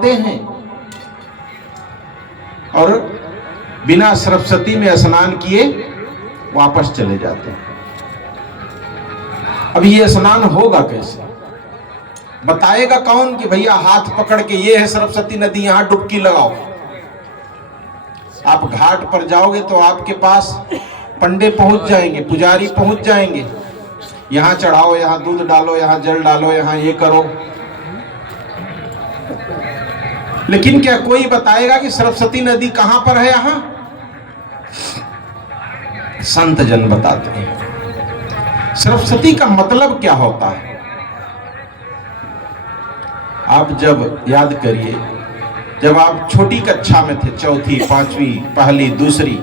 आते हैं और बिना सरस्वती में स्नान किए वापस चले जाते हैं। अब ये स्नान होगा कैसे? बताएगा कौन कि भैया हाथ पकड़ के ये है सरस्वती नदी, यहां डुबकी लगाओ। आप घाट पर जाओगे तो आपके पास पंडे पहुंच जाएंगे, पुजारी पहुंच जाएंगे, यहां चढ़ाओ, यहां दूध डालो, यहां जल डालो, यहां ये करो। लेकिन क्या कोई बताएगा कि सरस्वती नदी कहां पर है? यहां संत जन बताते हैं। सरस्वती का मतलब क्या होता है? आप जब याद करिए, जब आप छोटी कक्षा में थे, चौथी, पांचवी, पहली, दूसरी,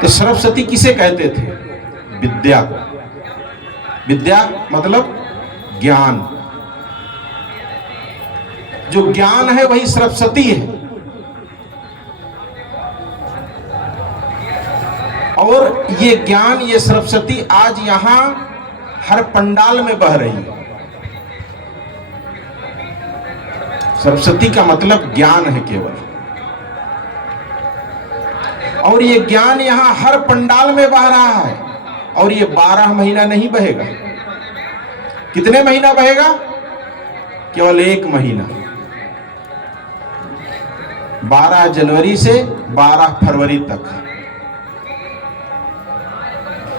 तो सरस्वती किसे कहते थे? विद्या को। विद्या मतलब ज्ञान। जो ज्ञान है वही सरस्वती है। और ये ज्ञान, ये सरस्वती आज यहां हर पंडाल में बह रही है। सरस्वती का मतलब ज्ञान है केवल, और ये ज्ञान यहां हर पंडाल में बह रहा है। और ये 12 महीना नहीं बहेगा। कितने महीना बहेगा? केवल 1 महीना, 12 जनवरी से 12 फरवरी तक।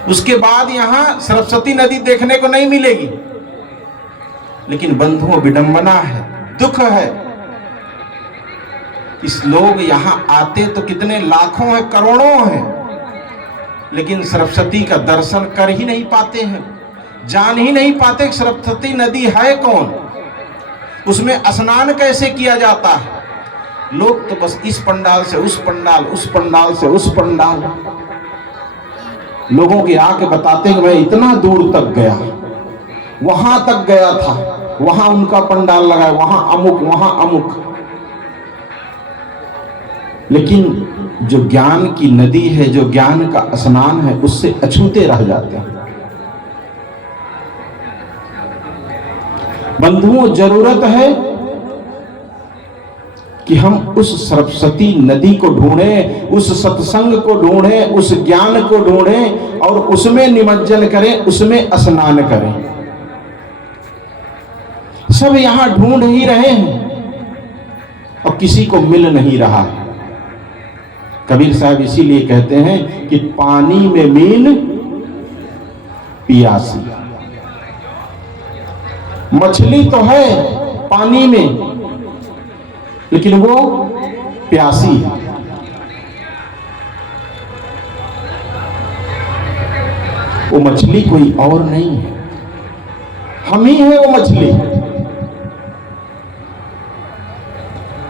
उसके बाद यहां सरस्वती नदी देखने को नहीं मिलेगी। लेकिन बंधुओं, विडंबना है, दुख है, इस लोग यहां आते तो कितने लाखों हैं, करोड़ों हैं, लेकिन सरस्वती का दर्शन कर ही नहीं पाते हैं, जान ही नहीं पाते कि सरस्वती नदी है कौन, उसमें स्नान कैसे किया जाता है। लोग तो बस इस पंडाल से उस पंडाल, उस पंडाल से उस पंडाल, लोगों के आके बताते हैं कि मैं इतना दूर तक गया, वहां तक गया था, वहां उनका पंडाल लगा, वहां अमुक, वहां अमुक। लेकिन जो ज्ञान की नदी है, जो ज्ञान का स्नान है, उससे अछूते रह जाते हैं। बंधुओं, जरूरत है कि हम उस सरस्वती नदी को ढूंढें, उस सत्संग को ढूंढें, उस ज्ञान को ढूंढें और उसमें निमज्जन करें, उसमें स्नान करें। सब यहां ढूंढ ही रहे हैं और किसी को मिल नहीं रहा। कबीर साहब इसीलिए कहते हैं कि पानी में मीन पियासी। मछली तो है पानी में, लेकिन वो प्यासी है। वो मछली कोई और नहीं है, हम ही है वो मछली।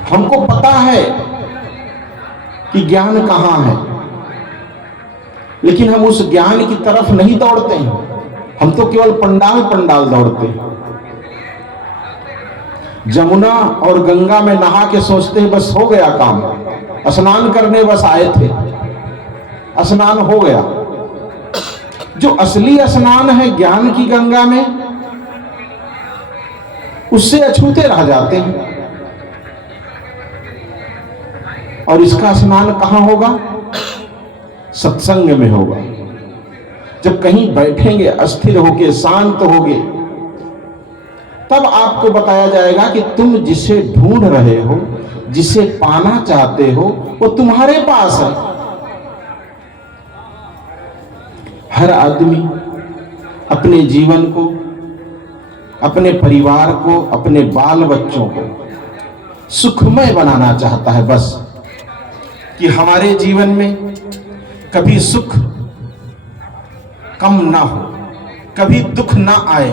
हमको पता है कि ज्ञान कहां है, लेकिन हम उस ज्ञान की तरफ नहीं दौड़ते हैं। हम तो केवल पंडाल पंडाल दौड़ते हैं। जमुना और गंगा में नहा के सोचते हैं बस हो गया काम, स्नान करने बस आए थे, स्नान हो गया। जो असली स्नान है ज्ञान की गंगा में, उससे अछूते रह जाते हैं। और इसका स्नान कहां होगा? सत्संग में होगा। जब कहीं बैठेंगे, अस्थिर होके, शांत होगे, तब आपको बताया जाएगा कि तुम जिसे ढूंढ रहे हो, जिसे पाना चाहते हो, वो तुम्हारे पास है। हर आदमी अपने जीवन को, अपने परिवार को, अपने बाल बच्चों को सुखमय बनाना चाहता है, बस कि हमारे जीवन में कभी सुख कम ना हो, कभी दुख ना आए,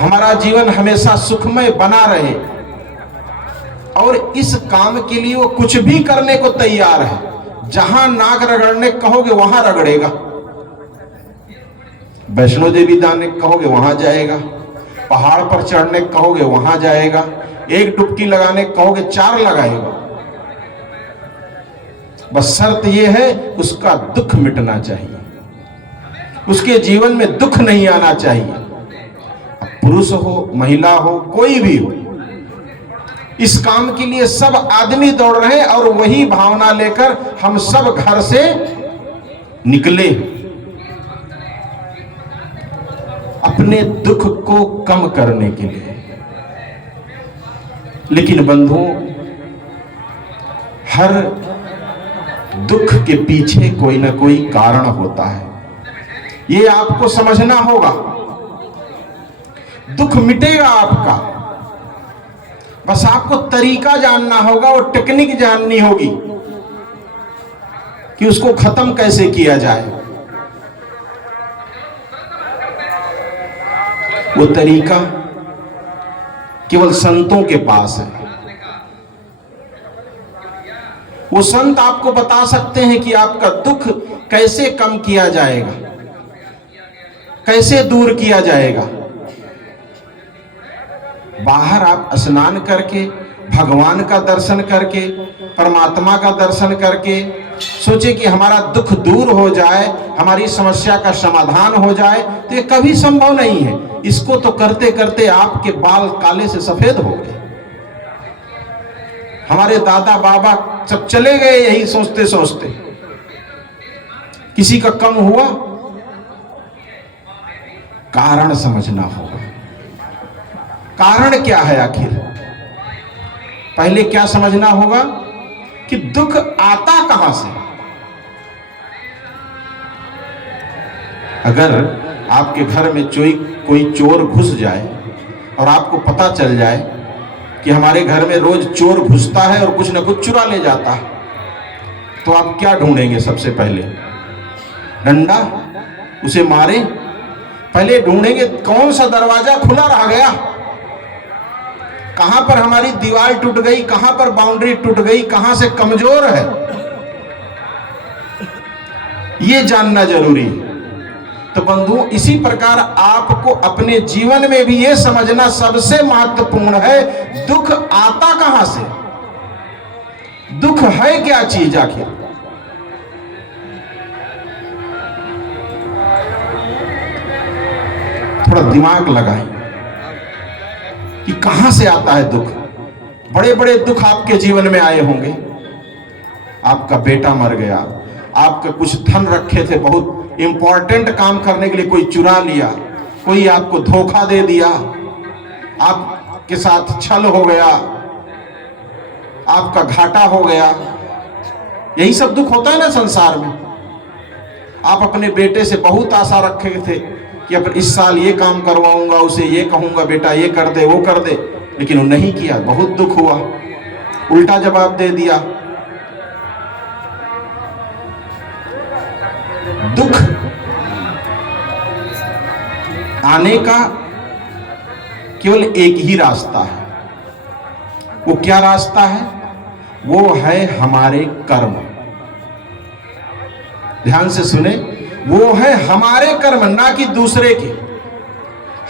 हमारा जीवन हमेशा सुखमय बना रहे। और इस काम के लिए वो कुछ भी करने को तैयार है। जहां नाक रगड़ने कहोगे वहां रगड़ेगा, वैष्णो देवी जाने कहोगे वहां जाएगा, पहाड़ पर चढ़ने कहोगे वहां जाएगा, एक डुबकी लगाने कहोगे 4 लगाएगा। बस शर्त यह है उसका दुख मिटना चाहिए, उसके जीवन में दुख नहीं आना चाहिए। पुरुष हो, महिला हो, कोई भी हो, इस काम के लिए सब आदमी दौड़ रहे हैं और वही भावना लेकर हम सब घर से निकले अपने दुख को कम करने के लिए। लेकिन बंधुओं, हर दुख के पीछे कोई ना कोई कारण होता है, ये आपको समझना होगा। दुख मिटेगा आपका, बस आपको तरीका जानना होगा, वो टेक्निक जाननी होगी कि उसको खत्म कैसे किया जाए। वो तरीका केवल संतों के पास है। वो संत आपको बता सकते हैं कि आपका दुख कैसे कम किया जाएगा, कैसे दूर किया जाएगा। बाहर आप स्नान करके, भगवान का दर्शन करके, परमात्मा का दर्शन करके सोचे कि हमारा दुख दूर हो जाए, हमारी समस्या का समाधान हो जाए, तो ये कभी संभव नहीं है। इसको तो करते करते आपके बाल काले से सफेद हो गए। हमारे दादा बाबा सब चले गए यही सोचते सोचते। किसी का कम हुआ, कारण समझना होगा। कारण क्या है आखिर? पहले क्या समझना होगा कि दुख आता कहां से। अगर आपके घर में कोई चोर घुस जाए और आपको पता चल जाए कि हमारे घर में रोज चोर घुसता है और कुछ न कुछ चुरा ले जाता है, तो आप क्या ढूंढेंगे? सबसे पहले डंडा, उसे मारे। पहले ढूंढेंगे कौन सा दरवाजा खुला रह गया, कहां पर हमारी दीवार टूट गई, कहां पर बाउंड्री टूट गई, कहां से कमजोर है, ये जानना जरूरी है। तो बंधुओं, इसी प्रकार आपको अपने जीवन में भी ये समझना सबसे महत्वपूर्ण है, दुख आता कहां से, दुख है क्या चीज आखिर। थोड़ा दिमाग लगाएं कि कहां से आता है दुख। बड़े बड़े दुख आपके जीवन में आए होंगे। आपका बेटा मर गया, आपका कुछ धन रखे थे, बहुत इंपॉर्टेंट काम करने के लिए कोई चुरा लिया, कोई आपको धोखा दे दिया, आपके साथ छल हो गया, आपका घाटा हो गया। यही सब दुख होता है ना संसार में। आप अपने बेटे से बहुत आशा रखे थे कि अब इस साल ये काम करवाऊंगा, उसे ये कहूंगा बेटा ये कर दे वो कर दे, लेकिन वो नहीं किया, बहुत दुख हुआ, उल्टा जवाब दे दिया। दुख आने का केवल एक ही रास्ता है। वो क्या रास्ता है? वो है हमारे कर्म। ध्यान से सुने, वो है हमारे कर्म, ना कि दूसरे के।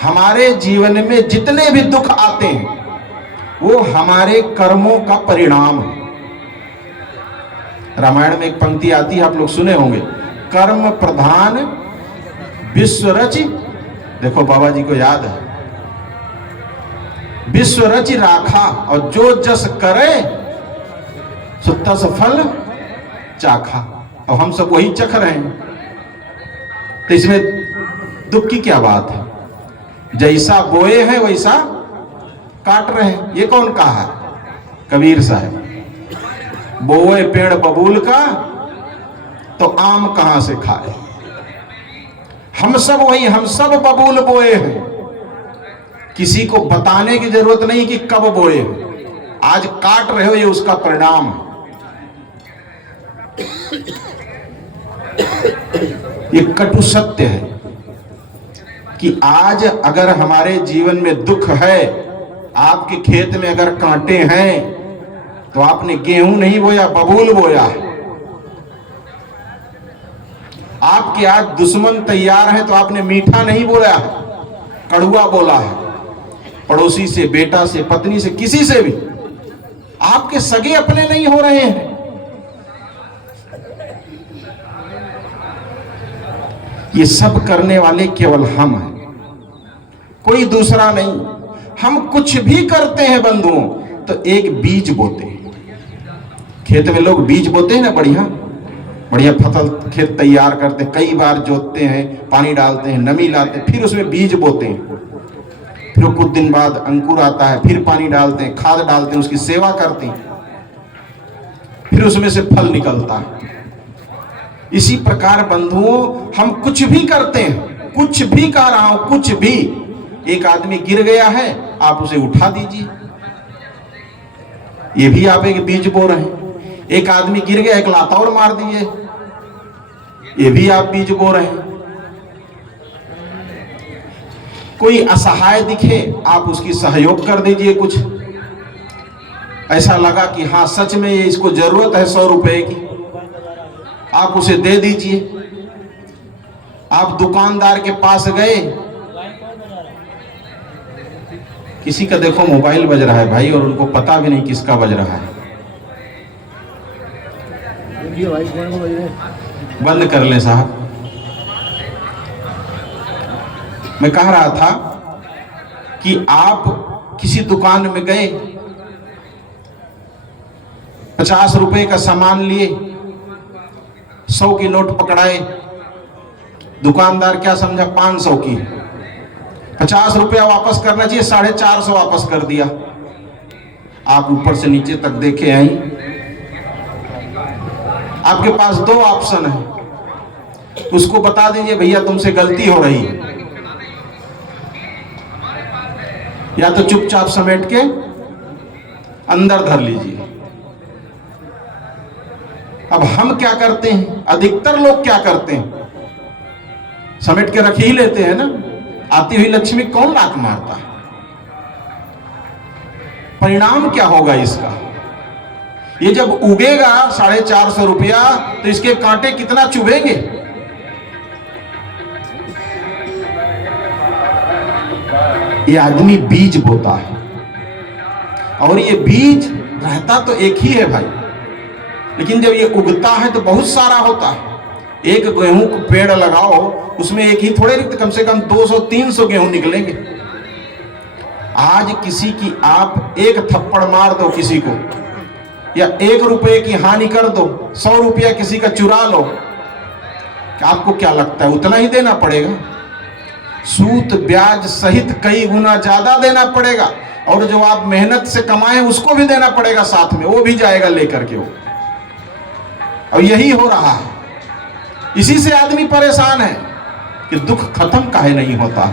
हमारे जीवन में जितने भी दुख आते हैं वो हमारे कर्मों का परिणाम है। रामायण में एक पंक्ति आती है, आप लोग सुने होंगे, कर्म प्रधान विश्व रच, देखो बाबा जी को याद है, विश्व रच राखा, और जो जस करे सो तस फल चाखा। अब हम सब वही चख रहे हैं, तो इसमें दुख की क्या बात है? जैसा बोए हैं वैसा काट रहे हैं। ये कौन कहा है? कबीर साहब। बोए पेड़ बबूल का तो आम कहां से खाए। हम सब वही, हम सब बबूल बोए हैं। किसी को बताने की जरूरत नहीं कि कब बोए। आज काट रहे हो, ये उसका परिणाम है। ये कटु सत्य है कि आज अगर हमारे जीवन में दुख है, आपके खेत में अगर कांटे हैं, तो आपने गेहूं नहीं बोया, बबूल बोया है। आपके आज दुश्मन तैयार है तो आपने मीठा नहीं बोला है, कड़ुआ बोला है। पड़ोसी से, बेटा से, पत्नी से, किसी से भी आपके सगे अपने नहीं हो रहे हैं। ये सब करने वाले केवल हम हैं। कोई दूसरा नहीं। हम कुछ भी करते हैं बंधुओं तो एक बीज बोते हैं। खेत में लोग बीज बोते हैं ना, बढ़िया बढ़िया फसल खेत तैयार करते हैं, कई बार जोतते हैं, पानी डालते हैं, नमी लाते हैं, फिर उसमें बीज बोते हैं। फिर कुछ दिन बाद अंकुर आता है, फिर पानी डालते हैं, खाद डालते हैं, उसकी सेवा करते हैं, फिर उसमें से फल निकलता है। इसी प्रकार बंधुओं हम कुछ भी करते हैं, कुछ भी कह रहा हूं, कुछ भी। एक आदमी गिर गया है, आप उसे उठा दीजिए, ये भी आप एक बीज बो रहे हैं। एक आदमी गिर गया, एक लाता और मार दीजिए, ये भी आप बीज बो रहे हैं। कोई असहाय दिखे, आप उसकी सहयोग कर दीजिए। कुछ ऐसा लगा कि हाँ सच में ये इसको जरूरत है 100 रुपए की, आप उसे दे दीजिए। आप दुकानदार के पास गए, किसी का देखो मोबाइल बज रहा है भाई, और उनको पता भी नहीं किसका बज रहा है। बंद कर ले साहब। मैं कह रहा था कि आप किसी दुकान में गए, 50 रुपए का सामान लिए, 100 की नोट पकड़ाए, दुकानदार क्या समझा 500 की, 50 रुपया वापस करना चाहिए, 450 वापस कर दिया। आप ऊपर से नीचे तक देखे हैं, आपके पास 2 ऑप्शन है। उसको बता दीजिए भैया तुमसे गलती हो रही है, या तो चुपचाप समेट के अंदर धर लीजिए। अब हम क्या करते हैं, अधिकतर लोग क्या करते हैं, समेट के रख ही लेते हैं ना। आती हुई लक्ष्मी कौन लात मारता है? परिणाम क्या होगा इसका? ये जब उगेगा 450 रुपया, तो इसके कांटे कितना चुभेंगे। ये आदमी बीज बोता है, और ये बीज रहता तो एक ही है भाई, लेकिन जब ये उगता है तो बहुत सारा होता है। एक गेहूं का पेड़ लगाओ, उसमें एक ही थोड़े, कम से कम 200-300 गेहूं निकलेंगे। आज किसी की आप एक थप्पड़ मार दो किसी को, या 1 रुपए की हानि कर दो, 100 रुपया किसी का चुरा लो, आपको क्या लगता है उतना ही देना पड़ेगा? सूद ब्याज सहित कई गुना ज्यादा देना पड़ेगा, और जो आप मेहनत से कमाए उसको भी देना पड़ेगा साथ में, वो भी जाएगा लेकर के वो। और यही हो रहा है, इसी से आदमी परेशान है कि दुख खत्म काहे नहीं होता।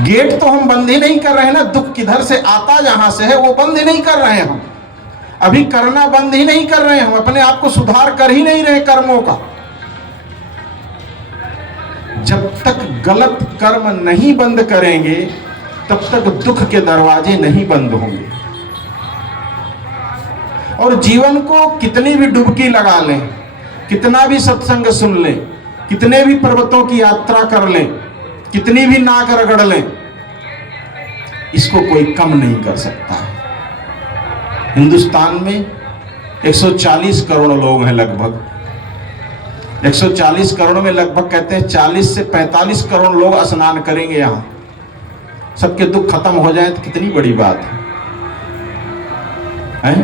गेट तो हम बंद ही नहीं कर रहे हैं ना, दुख किधर से आता जहां से है वो बंद ही नहीं कर रहे हैं हम, अभी करना बंद ही नहीं कर रहे हैं हम, अपने आप को सुधार कर ही नहीं रहे कर्मों का। जब तक गलत कर्म नहीं बंद करेंगे तब तक दुख के दरवाजे नहीं बंद होंगे। और जीवन को कितनी भी डुबकी लगा लें, कितना भी सत्संग सुन लें, कितने भी पर्वतों की यात्रा कर लें, कितनी भी नाक रगड़ लें, इसको कोई कम नहीं कर सकता। हिंदुस्तान में 140 करोड़ लोग हैं लगभग, 140 करोड़ में लगभग कहते हैं 40 से 45 करोड़ लोग स्नान करेंगे यहाँ। सबके दुख खत्म हो जाए तो कितनी बड़ी बात है?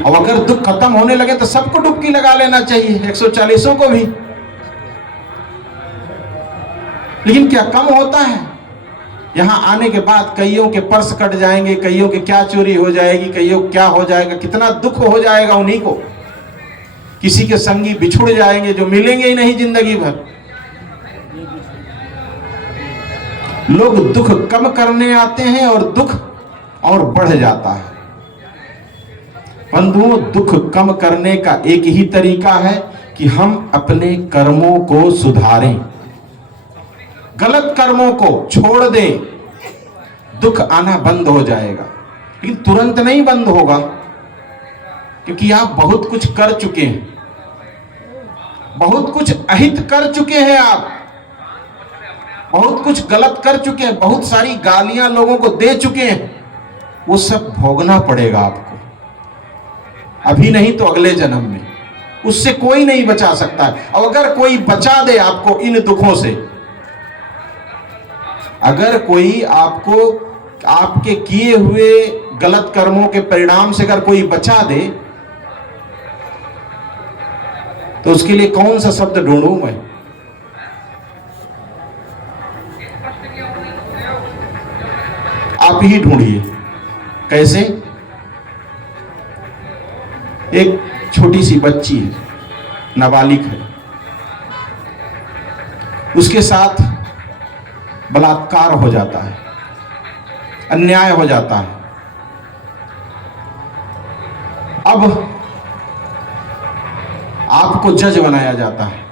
अब अगर दुख खत्म होने लगे तो सबको डुबकी लगा लेना चाहिए, 140 को भी। लेकिन क्या कम होता है? यहां आने के बाद कईयों के पर्स कट जाएंगे, कईयों के क्या चोरी हो जाएगी, कईयों क्या हो जाएगा, कितना दुख हो जाएगा उन्हीं को। किसी के संगी बिछुड़ जाएंगे जो मिलेंगे ही नहीं जिंदगी भर। लोग दुख कम करने आते हैं और दुख और बढ़ जाता है। बंधुओं, दुख कम करने का एक ही तरीका है कि हम अपने कर्मों को सुधारें, गलत कर्मों को छोड़ दें, दुख आना बंद हो जाएगा। लेकिन तुरंत नहीं बंद होगा, क्योंकि आप बहुत कुछ कर चुके हैं, बहुत कुछ अहित कर चुके हैं, आप बहुत कुछ गलत कर चुके हैं, बहुत सारी गालियां लोगों को दे चुके हैं। वो सब भोगना पड़ेगा आपको, अभी नहीं तो अगले जन्म में। उससे कोई नहीं बचा सकता है। और अगर कोई बचा दे आपको इन दुखों से, अगर कोई आपको आपके किए हुए गलत कर्मों के परिणाम से अगर कोई बचा दे, तो उसके लिए कौन सा शब्द ढूंढूं मैं? आप ही ढूंढिए। कैसे? एक छोटी सी बच्ची है, नाबालिग है, उसके साथ बलात्कार हो जाता है, अन्याय हो जाता है। अब आपको जज बनाया जाता है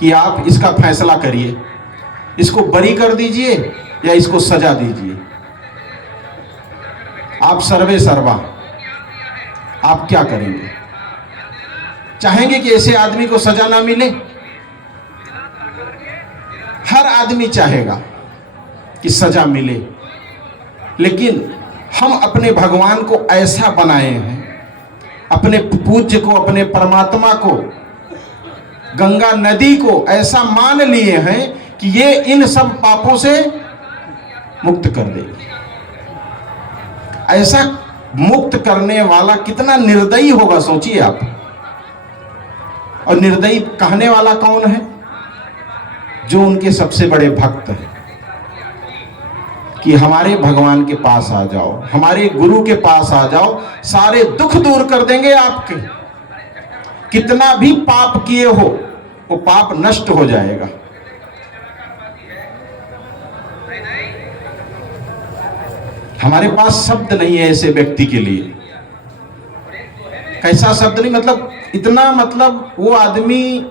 कि आप इसका फैसला करिए, इसको बरी कर दीजिए या इसको सजा दीजिए। आप सर्वे सर्वा, आप क्या करेंगे? चाहेंगे कि ऐसे आदमी को सजा ना मिले? हर आदमी चाहेगा कि सजा मिले, लेकिन हम अपने भगवान को ऐसा बनाए हैं, अपने पूज्य को, अपने परमात्मा को, गंगा नदी को ऐसा मान लिए हैं कि ये इन सब पापों से मुक्त कर देगी। ऐसा मुक्त करने वाला कितना निर्दयी होगा, सोचिए आप। और निर्दयी कहने वाला कौन है? जो उनके सबसे बड़े भक्त हैं, कि हमारे भगवान के पास आ जाओ, हमारे गुरु के पास आ जाओ, सारे दुख दूर कर देंगे आपके। कितना भी पाप किए हो वो पाप नष्ट हो जाएगा। हमारे पास शब्द नहीं है ऐसे व्यक्ति के लिए। कैसा शब्द नहीं, मतलब इतना, मतलब वो आदमी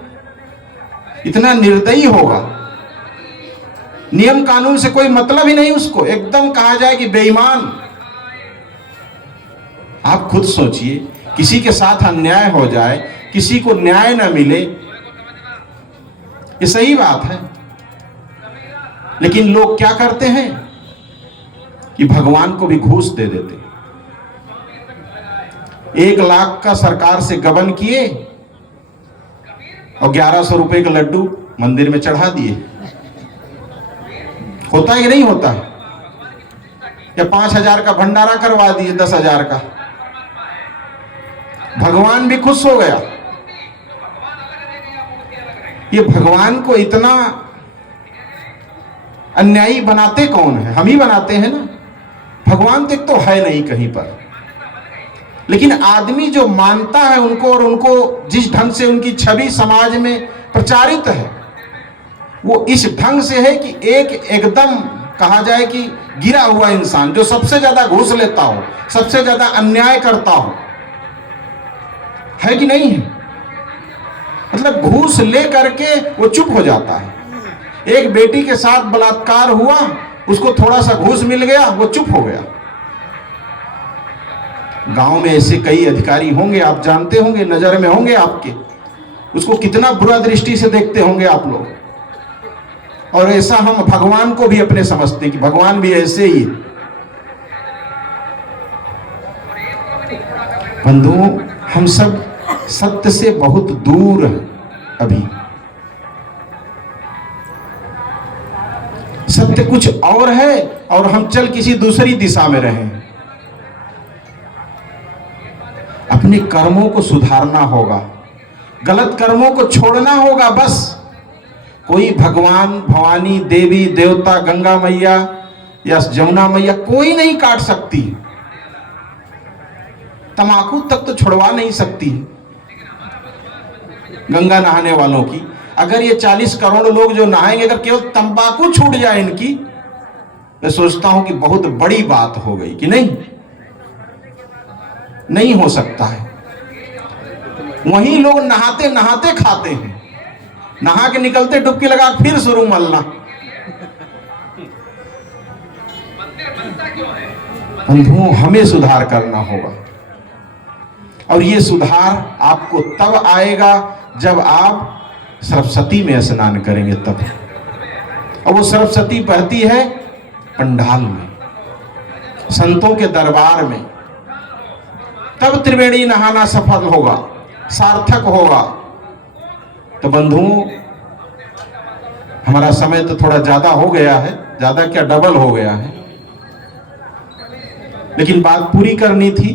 इतना निर्दयी होगा, नियम कानून से कोई मतलब ही नहीं उसको, एकदम कहा जाए कि बेईमान। आप खुद सोचिए, किसी के साथ अन्याय हो जाए, किसी को न्याय न मिले, ये सही बात है। लेकिन लोग क्या करते हैं कि भगवान को भी घूस दे देते। 1 लाख का सरकार से गबन किए और 1100 रुपए का लड्डू मंदिर में चढ़ा दिए। होता है कि नहीं होता? या 5000 का भंडारा करवा दिए 10,000 का। भगवान भी खुश हो गया। ये भगवान को इतना अन्यायी बनाते कौन है? हम ही बनाते हैं ना। भगवान तक तो है नहीं कहीं पर, लेकिन आदमी जो मानता है उनको, और उनको जिस ढंग से उनकी छवि समाज में प्रचारित है, वो इस ढंग से है कि एकदम कहा जाए कि गिरा हुआ इंसान, जो सबसे ज्यादा घूस लेता हो, सबसे ज्यादा अन्याय करता हो, है कि नहीं है? मतलब घूस ले करके वो चुप हो जाता है। एक बेटी के साथ बलात्कार हुआ, उसको थोड़ा सा घूस मिल गया, वो चुप हो गया। गांव में ऐसे कई अधिकारी होंगे, आप जानते होंगे, नजर में होंगे आपके, उसको कितना बुरा दृष्टि से देखते होंगे आप लोग। और ऐसा हम भगवान को भी अपने समझते हैं कि भगवान भी ऐसे ही। बंधुओं, हम सब सत्य से बहुत दूर हैं अभी। सत्य कुछ और है और हम चल किसी दूसरी दिशा में रहे। अपने कर्मों को सुधारना होगा, गलत कर्मों को छोड़ना होगा। बस कोई भगवान, भवानी, देवी, देवता, गंगा मैया या जमुना मैया कोई नहीं काट सकती। तंबाकू तक तो छुड़वा नहीं सकती गंगा नहाने वालों की। अगर ये 40 करोड़ लोग जो नहाएंगे, अगर केवल तंबाकू छूट जाए इनकी, मैं सोचता हूं कि बहुत बड़ी बात हो गई। कि नहीं? नहीं हो सकता है। वहीं लोग नहाते नहाते खाते हैं, नहा के निकलते डुबकी लगा फिर शुरू मलना। बंधुओं, हमें सुधार करना होगा, और ये सुधार आपको तब आएगा जब आप सरस्वती में स्नान करेंगे तब। और वो सरस्वती बहती है पंडाल में, संतों के दरबार में। तब त्रिवेणी नहाना सफल होगा, सार्थक होगा। तो बंधुओं, हमारा समय तो थोड़ा ज्यादा हो गया है, ज्यादा क्या डबल हो गया है, लेकिन बात पूरी करनी थी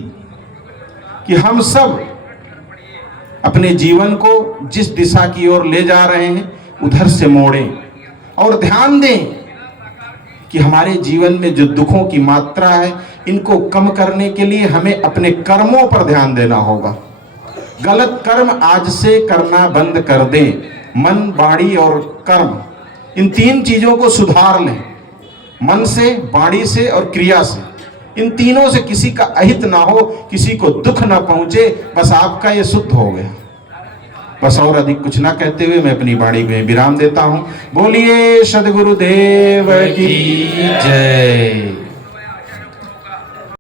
कि हम सब अपने जीवन को जिस दिशा की ओर ले जा रहे हैं उधर से मोड़ें और ध्यान दें कि हमारे जीवन में जो दुखों की मात्रा है इनको कम करने के लिए हमें अपने कर्मों पर ध्यान देना होगा। गलत कर्म आज से करना बंद कर दें। मन, वाणी और कर्म, इन तीन चीजों को सुधार लें। मन से, वाणी से और क्रिया से, इन तीनों से किसी का अहित ना हो, किसी को दुख ना पहुंचे, बस आपका ये शुद्ध हो गया। बस और अधिक कुछ ना कहते हुए मैं अपनी वाणी में विराम देता हूं। बोलिए सद्गुरुदेव की जय।